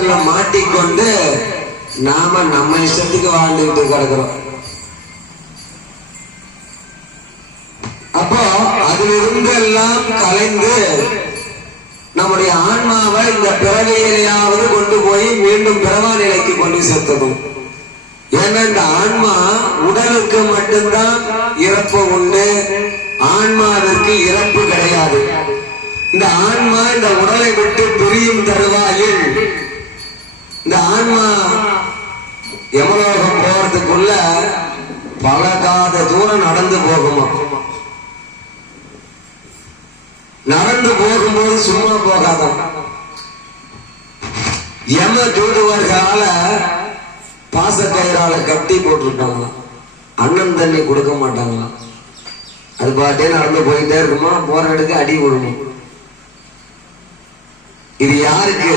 மாட்டிக்கொண்டு நாம நம்ம இஷ்டத்துக்கு வாழ்ந்துட்டு கிடக்கிறோம். அப்போ அதிலிருந்து எல்லாம் கலைந்து நம்முடைய ஆன்மாவை இந்த பிறவியிலேயாவது கொண்டு போய் மீண்டும் பிறவா நிலைக்கு கொண்டு சேர்த்தணும். ஏன்னா இந்த ஆன்மா உடலுக்கு மட்டும்தான் இறப்பு உண்டு, ஆன்மாவிற்கு இறப்பு கிடையாது. இந்த ஆன்மா இந்த உடலை விட்டு பிரியும் தருவாயில் இந்த ஆன்மா யமலோகம் போறதுக்குள்ள பல காத தூரம் நடந்து போகுமா. நடந்து போகும்போது சும்மா போகாதான். யம தூதுவர்களால பாசக்கயிறால கட்டி போட்டிருக்காங்க. அண்ணன் தண்ணி கொடுக்க மாட்டாங்களா. அது பாட்டே நடந்து போயிட்டே இருக்குமா, போற இடத்துக்கு அடி விடுமா. இது யாருக்கு?